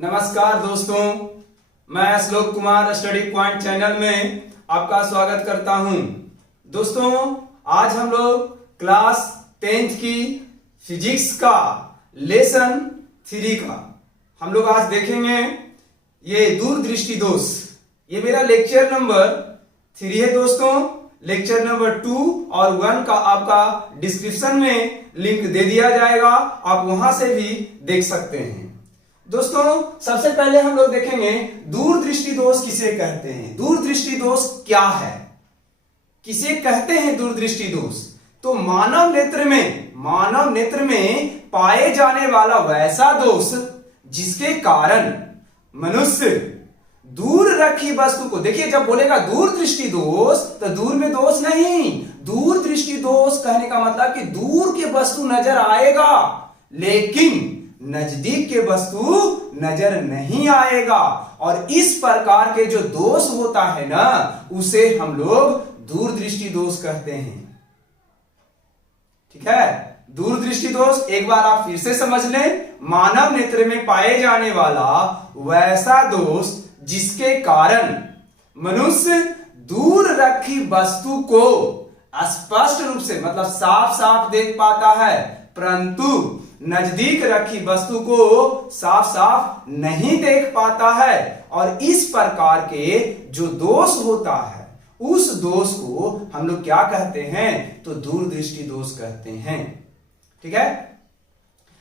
नमस्कार दोस्तों, मैं श्लोक कुमार स्टडी पॉइंट चैनल में आपका स्वागत करता हूं। दोस्तों, आज हम लोग क्लास 10th की फिजिक्स का लेसन 3 का हम लोग आज देखेंगे। ये दूरदृष्टि दोष, ये मेरा लेक्चर नंबर 3 है दोस्तों। लेक्चर नंबर 2 और 1 का आपका डिस्क्रिप्शन में लिंक दे दिया जाएगा, आप वहां से भी देख सकते हैं। दोस्तों, सबसे पहले हम लोग देखेंगे दूरदृष्टि दोष किसे कहते हैं। दूरदृष्टि दोष क्या है, किसे कहते हैं दूरदृष्टि दोष? तो मानव नेत्र में पाए जाने वाला वैसा दोष जिसके कारण मनुष्य दूर रखी वस्तु को, देखिए जब बोलेगा दूरदृष्टि दोष तो दूर में दोष नहीं, दूरदृष्टि दोष कहने का मतलब कि दूर की वस्तु नजर आएगा लेकिन नजदीक के वस्तु नजर नहीं आएगा। और इस प्रकार के जो दोष होता है ना, उसे हम लोग दूरदृष्टि दोष कहते हैं। ठीक है, दूरदृष्टि दोष एक बार आप फिर से समझ लें। मानव नेत्र में पाए जाने वाला वैसा दोष जिसके कारण मनुष्य दूर रखी वस्तु को स्पष्ट रूप से, मतलब साफ साफ देख पाता है, परंतु नजदीक रखी वस्तु को साफ साफ नहीं देख पाता है। और इस प्रकार के जो दोष होता है, उस दोष को हम लोग क्या कहते हैं? तो दूरदृष्टि दोष कहते हैं। ठीक है,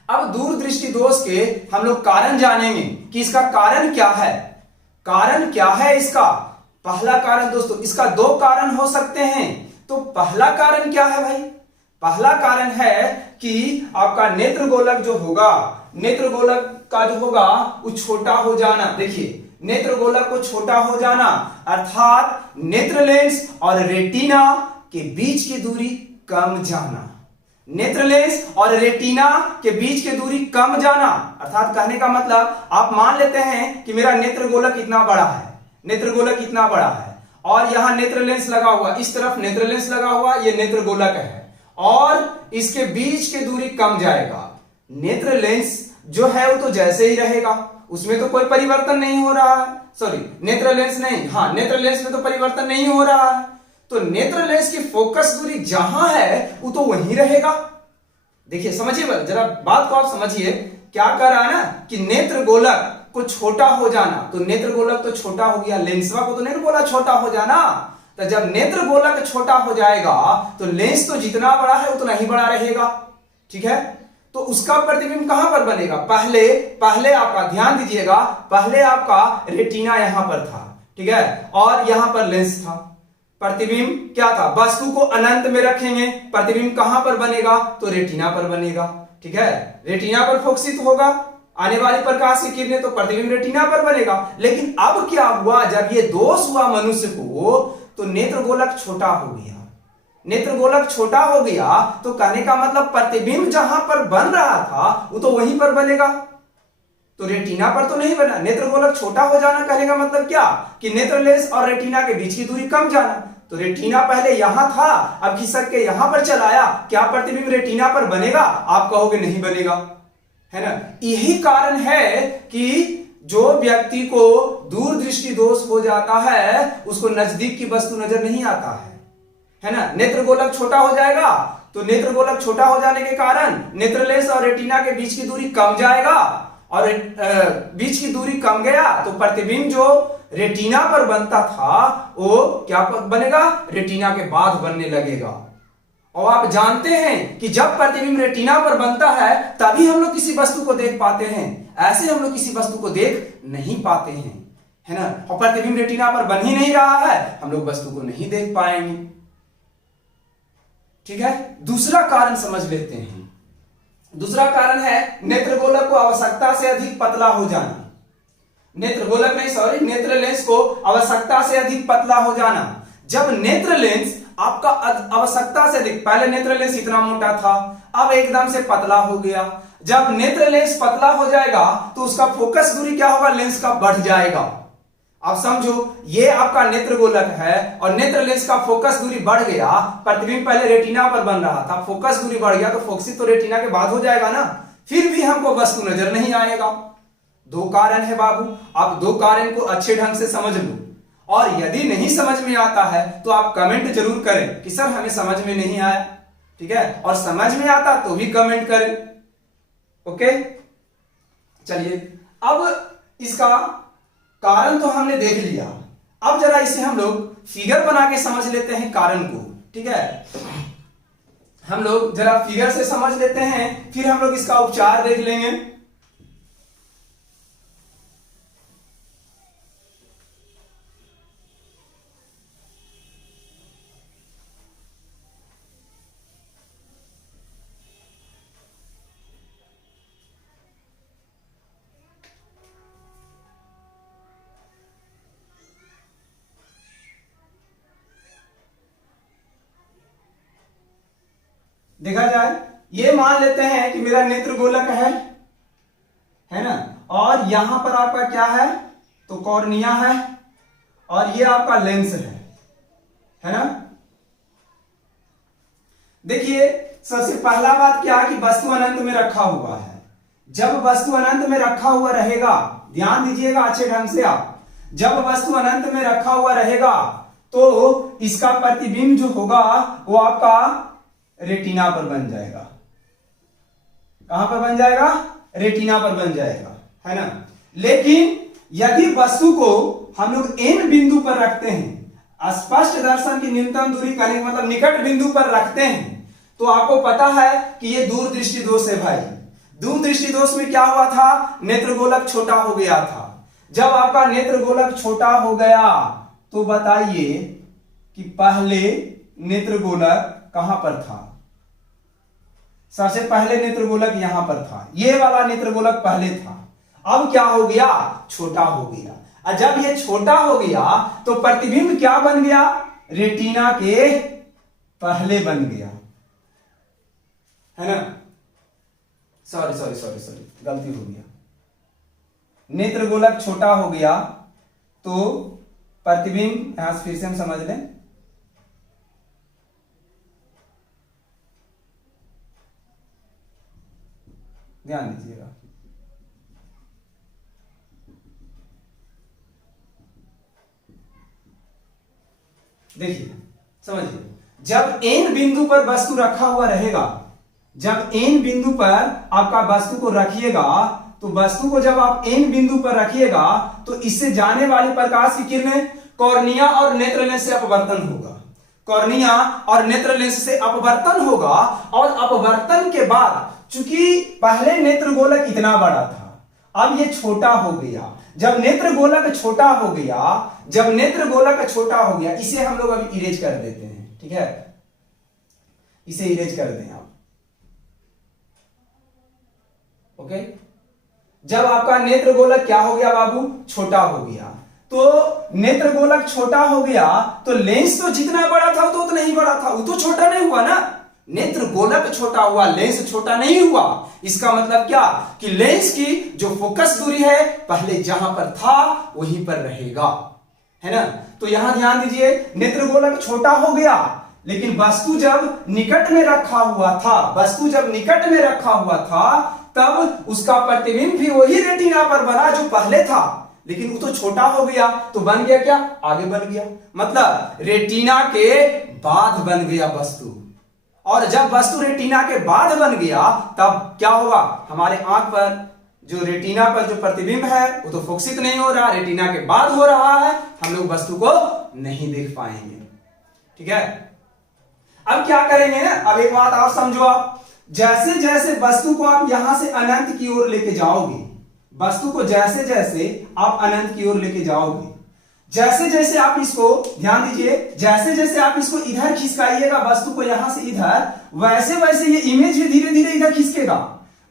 अब दूरदृष्टि दोष के हम लोग कारण जानेंगे कि इसका कारण क्या है। कारण क्या है इसका? पहला कारण दोस्तों, इसका 2 कारण हो सकते हैं। तो पहला कारण क्या है भाई? पहला कारण है कि आपका नेत्र गोलक जो होगा, नेत्र गोलक का जो होगा वो छोटा हो जाना। देखिए, नेत्र गोलक को छोटा हो जाना अर्थात नेत्र लेंस और रेटिना के बीच की दूरी कम जाना। नेत्र लेंस और रेटिना के बीच की दूरी कम जाना अर्थात कहने का मतलब, आप मान लेते हैं कि मेरा नेत्र गोलक इतना बड़ा है, नेत्र गोलक इतना बड़ा है और यहां नेत्र लेंस लगा हुआ, इस तरफ नेत्र लेंस लगा हुआ, ये नेत्र गोलक है और इसके बीच की दूरी कम जाएगा। नेत्र लेंस जो है वो तो जैसे ही रहेगा, उसमें तो कोई परिवर्तन नहीं हो रहा है। सॉरी, नेत्र लेंस नहीं, हाँ नेत्र लेंस में तो परिवर्तन नहीं हो रहा है। तो नेत्र लेंस की फोकस दूरी जहां है वो तो वहीं रहेगा। देखिए समझिए, जरा बात को आप समझिए। क्या कर रहा है ना कि नेत्र गोलक को छोटा हो जाना, तो नेत्र गोलक तो छोटा हो गया, लेंसवा को तो नहीं बोला छोटा हो जाना। तो जब नेत्र गोलक छोटा हो जाएगा तो लेंस तो जितना बड़ा है उतना ही बड़ा रहेगा। ठीक है, तो उसका प्रतिबिंब कहां पर बनेगा? पहले आपका ध्यान दीजिएगा, पहले आपका रेटिना यहां पर था, ठीक है, और यहां पर लेंस था। प्रतिबिंब क्या था? वस्तु को अनंत में रखेंगे, प्रतिबिंब कहां पर बनेगा? तो रेटिना पर बनेगा। ठीक है, रेटिना पर फोकसित होगा आने वाली प्रकाश की किरणें, तो प्रतिबिंब रेटिना पर बनेगा। लेकिन अब क्या हुआ, जब ये दोष हुआ मनुष्य को, तो नेत्र गोलक छोटा हो गया। नेत्र गोलक छोटा हो गया तो कहने का मतलब प्रतिबिंब जहां पर बन रहा था वो तो वहीं पर बनेगा, तो रेटिना पर तो नहीं बना। नेत्र गोलक छोटा हो जाना कहने का मतलब क्या कि नेत्र लेंस और रेटिना के बीच की दूरी कम जाना। तो रेटिना पहले यहां था, अब खिसक के यहां पर चलाया, क्या प्रतिबिंब रेटिना पर बनेगा? आप कहोगे नहीं बनेगा, है ना। यही कारण है कि जो व्यक्ति को दूरदृष्टि दोष हो जाता है उसको नजदीक की वस्तु नजर नहीं आता है ना। नेत्र गोलक छोटा हो जाएगा तो नेत्र गोलक छोटा हो जाने के कारण नेत्र लेंस और रेटिना के बीच की दूरी कम जाएगा, और बीच की दूरी कम गया तो प्रतिबिंब जो रेटिना पर बनता था वो क्या बनेगा? रेटिना के बाद बनने लगेगा। और आप जानते हैं कि जब प्रतिबिंब रेटिना पर बनता है तभी हम लोग किसी वस्तु को देख पाते हैं, ऐसे हम लोग किसी वस्तु को देख नहीं पाते हैं, है ना। और प्रतिबिंब रेटिना पर बन ही नहीं रहा है, हम लोग वस्तु को नहीं देख पाएंगे। ठीक है, दूसरा कारण समझ लेते हैं। दूसरा कारण है नेत्र गोलक को आवश्यकता से अधिक पतला हो जाना। नेत्र गोलक नहीं, सॉरी, नेत्र लेंस को आवश्यकता से अधिक पतला हो जाना। जब नेत्र लेंस आपका आवश्यकता से अधिक, पहले नेत्र लेंस इतना मोटा था, अब एकदम से पतला हो गया। जब नेत्र लेंस पतला हो जाएगा तो उसका फोकस दूरी क्या होगा? लेंस का बढ़ जाएगा। आप समझो, ये आपका नेत्र गोलक है और नेत्र लेंस का फोकस दूरी बढ़ गया। प्रतिबिंब पहले रेटिना पर बन रहा था, फोकस दूरी बढ़ गया तो फोकसित तो रेटिना के बाद हो जाएगा ना, फिर भी हमको वस्तु नजर नहीं आएगा। दो कारण है बाबू। आप दो कारण को अच्छे ढंग से समझ लो, और यदि नहीं समझ में आता है तो आप कमेंट जरूर करें कि सर हमें समझ में नहीं आया, ठीक है, और समझ में आता तो भी कमेंट करें। ओके, चलिए अब इसका कारण तो हमने देख लिया, अब जरा इसे हम लोग फिगर बना के समझ लेते हैं कारण को, ठीक है। हम लोग जरा फिगर से समझ लेते हैं, फिर हम लोग इसका उपचार देख लेंगे। देखा जाए, ये मान लेते हैं कि मेरा नेत्र गोलक है ना, और यहां पर आपका क्या है, तो कॉर्निया है, और ये आपका लेंस है ना। देखिए सबसे पहला बात क्या है कि वस्तु अनंत में रखा हुआ है। जब वस्तु अनंत में रखा हुआ रहेगा, ध्यान दीजिएगा अच्छे ढंग से आप, जब वस्तु अनंत में रखा हुआ रहेगा तो इसका प्रतिबिंब जो होगा वो आपका रेटिना पर बन जाएगा। कहां पर बन जाएगा, रेटिना पर बन जाएगा, है ना। लेकिन यदि वस्तु को हम लोग एन बिंदु पर रखते हैं, स्पष्ट दर्शन की न्यूनतम दूरी का मतलब निकट बिंदु पर रखते हैं, तो आपको पता है कि ये दूरदृष्टि दोष है भाई। दूरदृष्टि दोष में क्या हुआ था, नेत्र गोलक छोटा हो गया था। जब आपका नेत्र गोलक छोटा हो गया तो बताइए कि पहले नेत्र गोलक कहां पर था। सबसे पहले नेत्र गोलक यहां पर था, ये वाला नेत्र गोलक पहले था। अब क्या हो गया, छोटा हो गया। और जब ये छोटा हो गया तो प्रतिबिंब क्या बन गया, रेटिना के पहले बन गया, है ना। सॉरी गलती हो गया। नेत्र गोलक छोटा हो गया तो प्रतिबिंब, यहां से फिर से हम समझ लें, ध्यान दीजिएगा। देखिए समझिए, जब एन बिंदु पर वस्तु रखा हुआ रहेगा, जब एन बिंदु पर आपका वस्तु को रखिएगा, तो वस्तु को जब आप एन बिंदु पर रखिएगा तो इससे जाने वाली प्रकाश की किरणें कॉर्निया और नेत्र लेंस से अपवर्तन होगा। कॉर्निया और नेत्र लेंस से अपवर्तन होगा, और अपवर्तन के बाद चूंकि पहले नेत्र गोलक इतना बड़ा था, अब ये छोटा हो गया। जब नेत्र गोलक छोटा हो गया, जब नेत्र गोलक छोटा हो गया, इसे हम लोग अभी इरेज कर देते हैं, ठीक है, इसे इरेज कर दें आप। ओके, जब आपका नेत्र गोलक क्या हो गया बाबू, छोटा हो गया, तो नेत्र गोलक छोटा हो गया तो लेंस तो जितना बड़ा था वो तो उतना ही बड़ा था, वो तो छोटा नहीं हुआ ना। नेत्र गोलक छोटा हुआ, लेंस छोटा नहीं हुआ। इसका मतलब क्या कि लेंस की जो फोकस दूरी है पहले जहां पर था वहीं पर रहेगा, है ना। तो यहां ध्यान दीजिए, नेत्र गोलक छोटा हो गया, लेकिन वस्तु जब निकट में रखा हुआ था, वस्तु जब निकट में रखा हुआ था, तब उसका प्रतिबिंब भी वही रेटिना पर बना जो पहले था, लेकिन वो तो छोटा हो गया, तो बन गया क्या, आगे बन गया, मतलब रेटिना के बाद बन गया वस्तु। और जब वस्तु रेटिना के बाद बन गया तब क्या होगा, हमारे आंख पर जो रेटिना पर जो प्रतिबिंब है वो तो फोकसित नहीं हो रहा, रेटिना के बाद हो रहा है, हम लोग वस्तु को नहीं देख पाएंगे, ठीक है। अब क्या करेंगे ना, अब एक बात आप समझो, आप जैसे जैसे वस्तु को आप यहां से अनंत की ओर लेके जाओगे, वस्तु को जैसे जैसे आप अनंत की ओर लेके जाओगे, जैसे जैसे आप इसको, ध्यान दीजिए, जैसे जैसे आप इसको इधर खिसकाइएगा वस्तु को यहां से इधर, वैसे वैसे ये इमेज भी धीरे धीरे इधर खिसकेगा।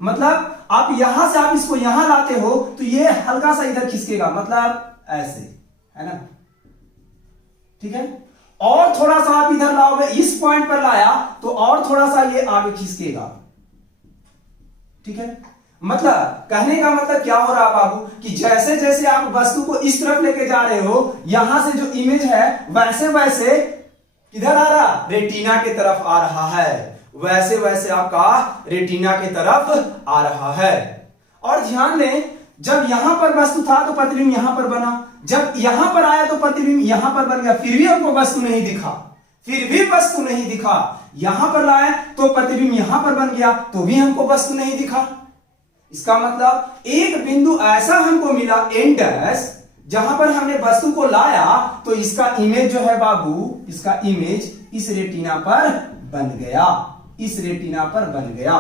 मतलब आप यहां से आप इसको यहां लाते हो तो ये हल्का सा इधर खिसकेगा, मतलब ऐसे, है ना, ठीक है। और थोड़ा सा आप इधर लाओगे, इस पॉइंट पर लाया तो और थोड़ा सा ये आगे खिसकेगा, ठीक है। मतलब कहने का मतलब क्या हो रहा बाबू कि जैसे जैसे आप वस्तु को इस तरफ लेके जा रहे हो, यहां से जो इमेज है वैसे वैसे किधर आ रहा, रेटिना के तरफ आ रहा है, वैसे वैसे आपका रेटिना के तरफ आ रहा है। और ध्यान दें, जब यहां पर वस्तु था तो प्रतिबिंब यहां पर बना, जब यहां पर आया तो प्रतिबिंब यहां पर बन गया, फिर भी हमको वस्तु नहीं दिखा, फिर भी वस्तु नहीं दिखा। यहां पर लाए तो प्रतिबिंब यहां पर बन गया तो भी हमको वस्तु नहीं दिखा। इसका मतलब एक बिंदु ऐसा हमको मिला एन डैश, जहां पर हमने वस्तु को लाया तो इसका इमेज जो है बाबू, इसका इमेज इस रेटिना पर बन गया, इस रेटिना पर बन गया।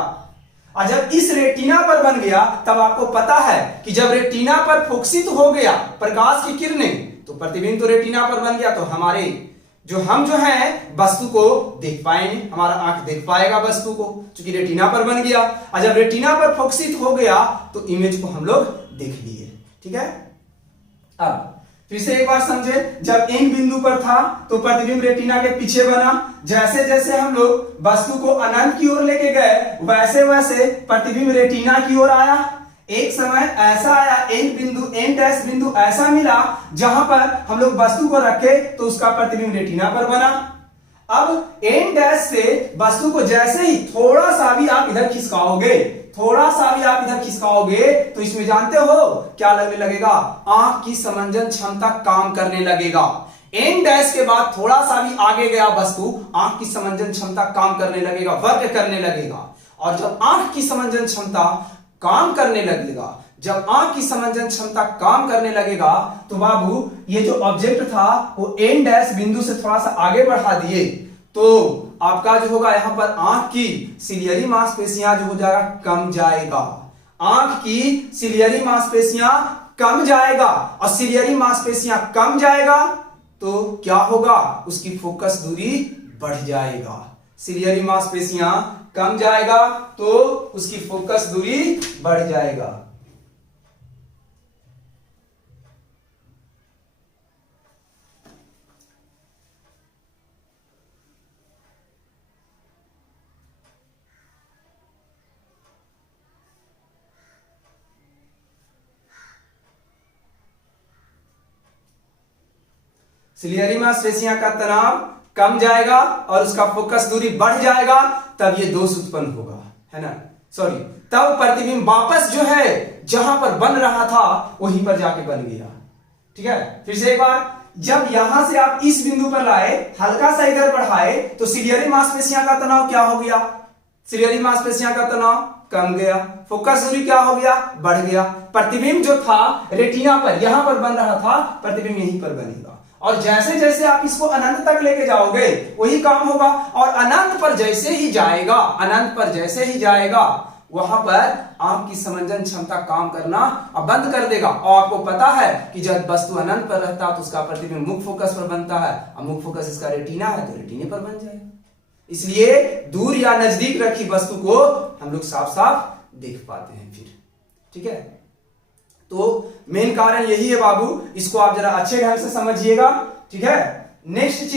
और जब इस रेटिना पर बन गया तब आपको पता है कि जब रेटिना पर फोकसित हो गया प्रकाश की किरणें तो प्रतिबिंब तो रेटिना पर बन गया, तो हमारे हम जो है वस्तु को देख पाएंगे, हमारा आंख देख पाएगा वस्तु को, क्योंकि रेटिना पर बन गया। और जब रेटिना पर फोकसित हो गया तो इमेज को हम लोग देख लिए। ठीक है, अब फिर से एक बार समझे, जब इन बिंदु पर था तो प्रतिबिंब रेटिना के पीछे बना, जैसे जैसे हम लोग वस्तु को अनंत की ओर लेके गए वैसे वैसे प्रतिबिंब रेटिना की ओर आया। एक समय ऐसा आया, एन डैश बिंदु ऐसा मिला जहां पर हम लोग वस्तु को रखे तो उसका प्रतिबिंब रेटिना पर बना। अब एन डैश से वस्तु को जैसे ही थोड़ा सा भी आप इधर खिसकाओगे, थोड़ा सा भी आप इधर खिसकाओगे तो इसमें जानते हो क्या लगने लगेगा, आंख की समंजन क्षमता काम करने लगेगा। एन डैश के बाद थोड़ा सा भी आगे गया वस्तु, आंख की समंजन क्षमता काम करने लगेगा, वर्क करने लगेगा। और जब आंख की समंजन क्षमता काम करने लगेगा, जब आंख की समंजन क्षमता काम करने लगेगा तो बाबू ये जो ऑब्जेक्ट था वो एन डैश बिंदु से थोड़ा सा आगे बढ़ा दिए तो आपका जो होगा यहां पर आंख की सिलियरी मांसपेशियां जो हो जाएगा कम जाएगा, आंख की सिलियरी मांसपेशियां कम जाएगा। और सिलियरी मांसपेशियां कम जाएगा तो क्या होगा, उसकी फोकस दूरी बढ़ जाएगा। सिलियरी मांसपेशियां कम जाएगा तो उसकी फोकस दूरी बढ़ जाएगा। सिलियरी मांसपेशियां का तनाव कम जाएगा और उसका फोकस दूरी बढ़ जाएगा, तब ये दोष उत्पन्न होगा, है ना, सॉरी, तब प्रतिबिंब वापस जो है जहां पर बन रहा था वहीं पर जाके बन गया। ठीक है, फिर से एक बार, जब यहां से आप इस बिंदु पर लाए, हल्का सा इधर बढ़ाए तो सिलियरी मांसपेशियां का तनाव क्या हो गया, सिलियरी मांसपेशियां का तनाव कम गया, फोकस दूरी क्या हो गया, बढ़ गया। प्रतिबिंब जो था रेटिना पर यहां पर बन रहा था, प्रतिबिंब यहीं पर बनेगा। और जैसे जैसे आप इसको अनंत तक लेके जाओगे वही काम होगा। और अनंत पर जैसे ही जाएगा, अनंत पर जैसे ही जाएगा वहां पर आंख की समंजन क्षमता काम करना बंद कर देगा। और आपको पता है कि जब वस्तु अनंत पर रहता है तो उसका प्रतिबिंब मुख्य फोकस पर बनता है, और मुख्य फोकस इसका रेटिना है तो रेटिने पर बन जाएगा। इसलिए दूर या नजदीक रखी वस्तु को हम लोग साफ साफ देख पाते हैं फिर। ठीक है, तो मेन कारण यही है बाबू, इसको आप जरा अच्छे ढंग से समझिएगा। ठीक है, नेक्स्ट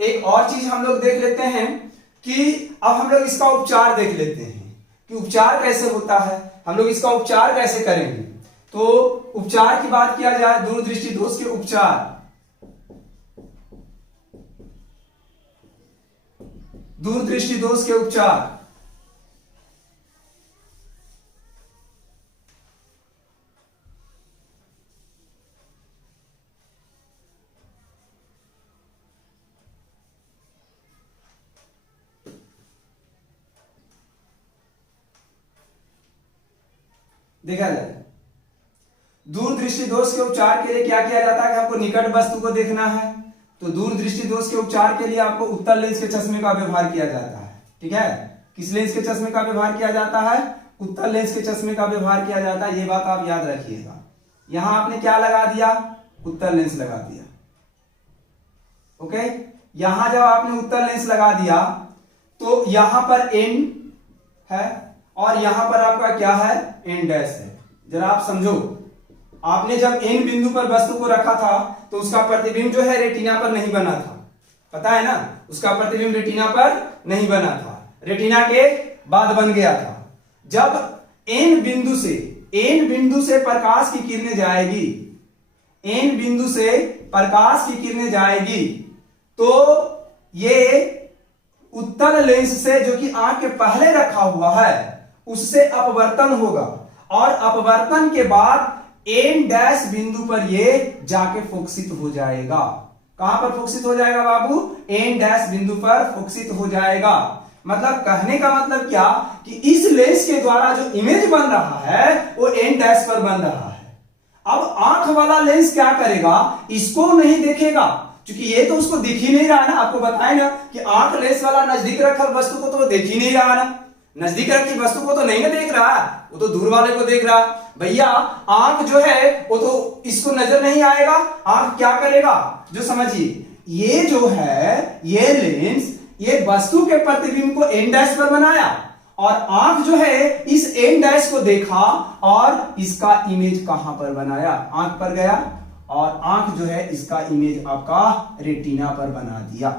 एक और चीज हम लोग देख लेते हैं कि अब हम लोग इसका उपचार देख लेते हैं कि उपचार कैसे होता है, हम लोग इसका उपचार कैसे करेंगे। तो उपचार की बात किया जाए, दूरदृष्टि दोष के उपचार, दूरदृष्टि दोष के उपचार। देखा जाए, दूरदृष्टि दोष के उपचार के लिए क्या किया जाता है कि आपको निकट वस्तु को देखना है तो दूरदृष्टि दोष के उपचार के लिए आपको उत्तल लेंस के चश्मे का व्यवहार किया जाता है। ठीक है, किस लेंस के चश्मे का व्यवहार किया जाता है, उत्तल लेंस के चश्मे का व्यवहार किया जाता है। ये बात आप याद रखिएगा। यहां आपने क्या लगा दिया, उत्तल लेंस लगा दिया। ओके, यहां जब आपने उत्तल लेंस लगा दिया तो यहां पर एन है और यहां पर आपका क्या है, एन डैश है। जरा आप समझो, आपने जब एन बिंदु पर वस्तु को रखा था तो उसका प्रतिबिंब जो है रेटिना पर नहीं बना था, पता है ना, उसका प्रतिबिंब रेटिना पर नहीं बना था, रेटिना के बाद बन गया था। जब एन बिंदु से प्रकाश की किरणें जाएगी, एन बिंदु से प्रकाश की किरणें जाएगी तो ये उत्तल लेंस से जो कि आंख के पहले रखा हुआ है उससे अपवर्तन होगा और अपवर्तन के बाद एन डैश बिंदु पर ये जाके फोकसित हो जाएगा। कहां पर फोकसित हो जाएगा बाबू? एन डैश बिंदु पर फोकसित हो जाएगा। मतलब कहने का मतलब क्या कि इस लेंस के द्वारा जो इमेज बन रहा है वो एन डैश पर बन रहा है। अब आंख वाला लेंस क्या करेगा? इसको नहीं देखेगा, क्योंकि ये तो उसको दिख ही नहीं रहा ना। आपको बताए ना कि आंख लेंस वाला नजदीक रखल वस्तु को तो वो देख ही नहीं रहा ना, नजदीक रखी वस्तु को तो नहीं ना देख रहा, वो तो दूर वाले को देख रहा। भैया आंख जो है वो तो इसको नजर नहीं आएगा, आंख क्या करेगा? जो समझिए, ये जो है ये लेंस ये वस्तु के प्रतिबिंब को एन डैश पर बनाया और आंख जो है इस एन डैश को देखा और इसका इमेज कहां पर बनाया? आंख पर गया और आंख जो है इसका इमेज आपका रेटिना पर बना दिया।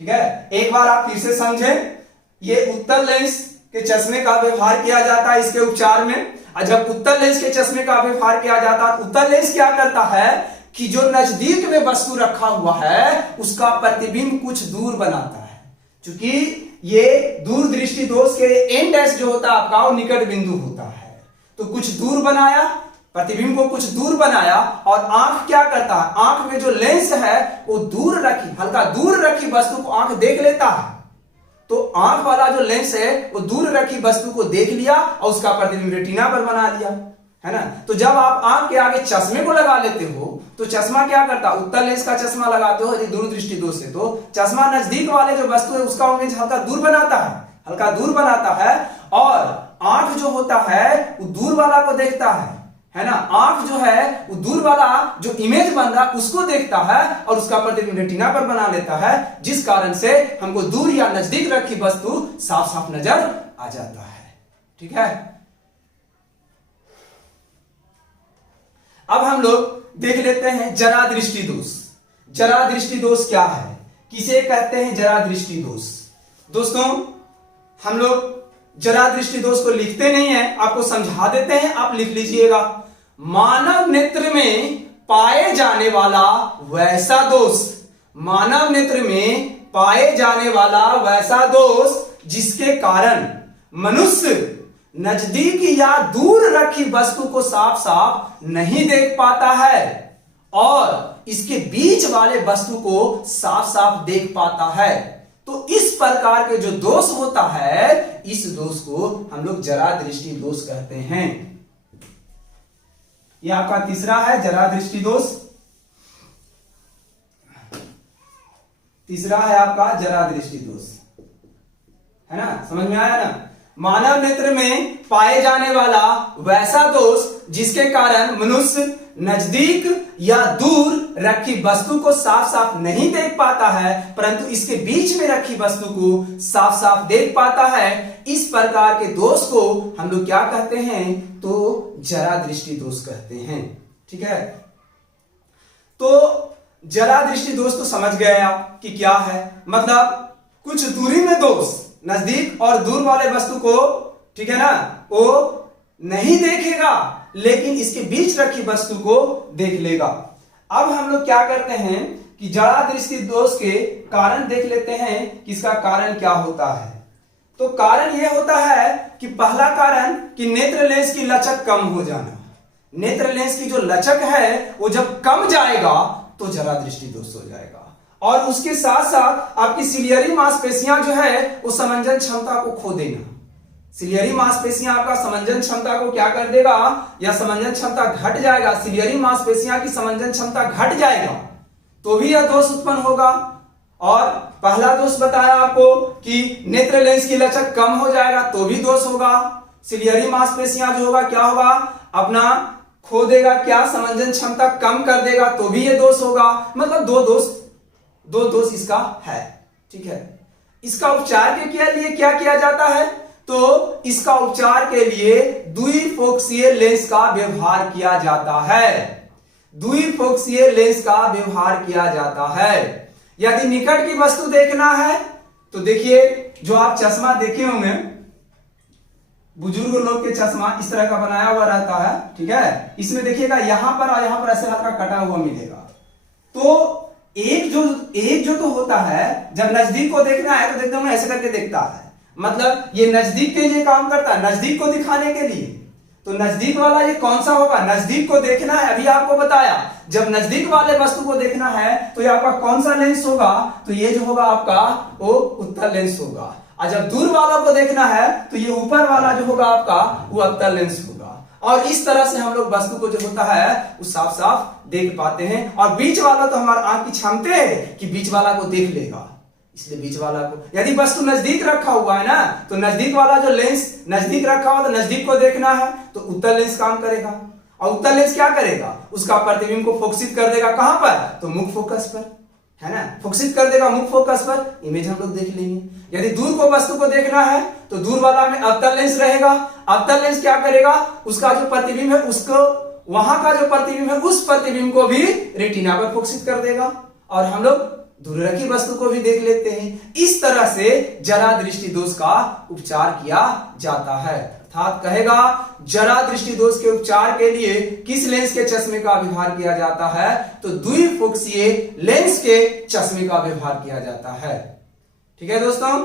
ठीक है, एक बार आप फिर से समझें। ये उत्तल लेंस के चश्मे का व्यवहार किया जाता है इसके उपचार में। और जब उत्तल लेंस के चश्मे का व्यवहार किया जाता है, उत्तल लेंस क्या करता है कि जो नजदीक में वस्तु रखा हुआ है उसका प्रतिबिंब कुछ दूर बनाता है। क्योंकि ये दूर दृष्टि दोष के एन डैश जो होता है आपका वो निकट बिंदु होता है, तो कुछ दूर बनाया, प्रतिबिंब को कुछ दूर बनाया। और आंख क्या करता है? आंख में जो लेंस है वो दूर रखी, हल्का दूर रखी वस्तु को आंख देख लेता है। तो आंख वाला जो लेंस है वो दूर रखी वस्तु को देख लिया और उसका प्रतिबिंब रेटिना पर बना लिया, है ना। तो जब आप आंख के आगे चश्मे को लगा लेते हो तो चश्मा क्या करता है? उत्तल लेंस का चश्मा लगाते हो यदि दूर दृष्टि दोष से, तो चश्मा नजदीक वाले जो वस्तु है उसका इमेज हल्का दूर बनाता है, हल्का दूर बनाता है। और आंख जो होता है वो दूर वाला को देखता है ना। आंख जो है वो दूर वाला जो इमेज बन रहा उसको देखता है और उसका प्रतिबिंब रेटिना पर बना लेता है, जिस कारण से हमको दूर या नजदीक रखी वस्तु साफ साफ नजर आ जाता है। ठीक है, अब हम लोग देख लेते हैं जरा दृष्टि दोष। जरा दृष्टि दोष क्या है, किसे कहते हैं जरा दृष्टि दोष? दोस्तों हम लोग जरा दृष्टि दोष को लिखते नहीं है, आपको समझा देते हैं, आप लिख लीजिएगा। मानव नेत्र में पाए जाने वाला वैसा दोष, मानव नेत्र में पाए जाने वाला वैसा दोष जिसके कारण मनुष्य नजदीक या दूर रखी वस्तु को साफ साफ नहीं देख पाता है और इसके बीच वाले वस्तु को साफ साफ देख पाता है। तो इस प्रकार के जो दोष होता है, इस दोष को हम लोग जरा दृष्टि दोष कहते हैं। यह आपका तीसरा है जरा दृष्टि दोष। तीसरा है आपका जरा दृष्टि दोष, है ना, समझ में आया ना। मानव नेत्र में पाए जाने वाला वैसा दोष जिसके कारण मनुष्य नजदीक या दूर रखी वस्तु को साफ साफ नहीं देख पाता है परंतु इसके बीच में रखी वस्तु को साफ साफ देख पाता है, इस प्रकार के दोष को हम लोग क्या कहते हैं? तो जरा दृष्टि दोष कहते हैं। ठीक है, तो जरा दृष्टि दोष तो समझ गए आप कि क्या है। मतलब कुछ दूरी में दोष, नजदीक और दूर वाले वस्तु को, ठीक है ना, वो नहीं देखेगा लेकिन इसके बीच रखी वस्तु को देख लेगा। अब हम लोग क्या करते हैं कि जरा दृष्टि दोष के कारण देख लेते हैं कि इसका कारण क्या होता है। तो कारण यह होता है कि पहला कारण कि नेत्र लेंस की लचक कम हो जाना। नेत्र लेंस की जो लचक है वो जब कम जाएगा तो जरा दृष्टि दोष हो जाएगा। और उसके साथ साथ आपकी सिलियरी मांसपेशियां जो है वो समंजन क्षमता को खो देना। सिलियरी मांसपेशियां आपका समंजन क्षमता को क्या कर देगा, या समंजन क्षमता घट जाएगा। सिलियरी मांसपेशियां की समंजन क्षमता घट जाएगा तो भी यह दोष उत्पन्न होगा। और पहला दोष बताया आपको कि नेत्र लेंस की लचक कम हो जाएगा तो भी दोष होगा। सिलियरी मांसपेशियां जो होगा क्या होगा, अपना खो देगा, क्या समंजन क्षमता कम कर देगा तो भी यह दोष होगा। मतलब दो दोष इसका है। ठीक है, इसका उपचार के लिए क्या किया जाता है? तो इसका उपचार के लिए द्विफोकसीय लेंस का व्यवहार किया जाता है। द्विफोकसीय लेंस का व्यवहार किया जाता है। यदि निकट की वस्तु देखना है तो देखिए, जो आप चश्मा देखे होंगे, बुजुर्ग लोग के चश्मा इस तरह का बनाया हुआ रहता है। ठीक है, इसमें देखिएगा यहां पर और यहां पर ऐसे हल्का कटा हुआ मिलेगा। तो एक जो तो होता है, जब नजदीक को देखना है तो देखते हैं ऐसे करके देखता है, मतलब ये नजदीक के लिए काम करता है, नजदीक को दिखाने के लिए। तो नजदीक वाला ये कौन सा होगा, नजदीक को देखना है, अभी आपको बताया जब नजदीक वाले वस्तु को देखना है तो ये आपका कौन सा लेंस होगा, तो ये जो होगा आपका वो उत्तल लेंस होगा। और जब दूर वाला को देखना है तो ये ऊपर वाला जो होगा आपका वो अवतल लेंस होगा। और इस तरह से हम लोग वस्तु को जो होता है वो साफ साफ देख पाते हैं। और बीच वाला तो हमारा आंख की क्षमता है कि बीच वाला को देख लेगा, इसलिए बीच वाला को, यदि वस्तु नजदीक रखा हुआ है ना तो नजदीक वाला जो लेंस नजदीक रखा हुआ तो नजदीक को देखना है तो उत्तल लेंस काम करेगा। और उत्तल लेंस क्या करेगा, उसका प्रतिबिंब को फोकसित कर देगा कहां पर, तो मुख्य फोकस पर, है ना, फोकसित कर देगा मुख्य फोकस पर। इमेज हम लोग देख लेंगे। यदि दूर को वस्तु को देखना है तो दूर वाला में अवतल लेंस रहेगा। अवतल लेंस क्या करेगा, उसका जो प्रतिबिंब है उसको, वहां का जो प्रतिबिंब है उस प्रतिबिंब को भी रेटिना पर फोकसित कर देगा और हम लोग दूर रखी वस्तु को भी देख लेते हैं। इस तरह से जरा दृष्टि दोष का उपचार किया जाता है। अर्थात कहेगा जरा दृष्टि दोष के उपचार के लिए किस लेंस के चश्मे का व्यवहार किया जाता है, तो द्विफोकसीय लेंस के चश्मे का व्यवहार किया जाता है। ठीक है दोस्तों।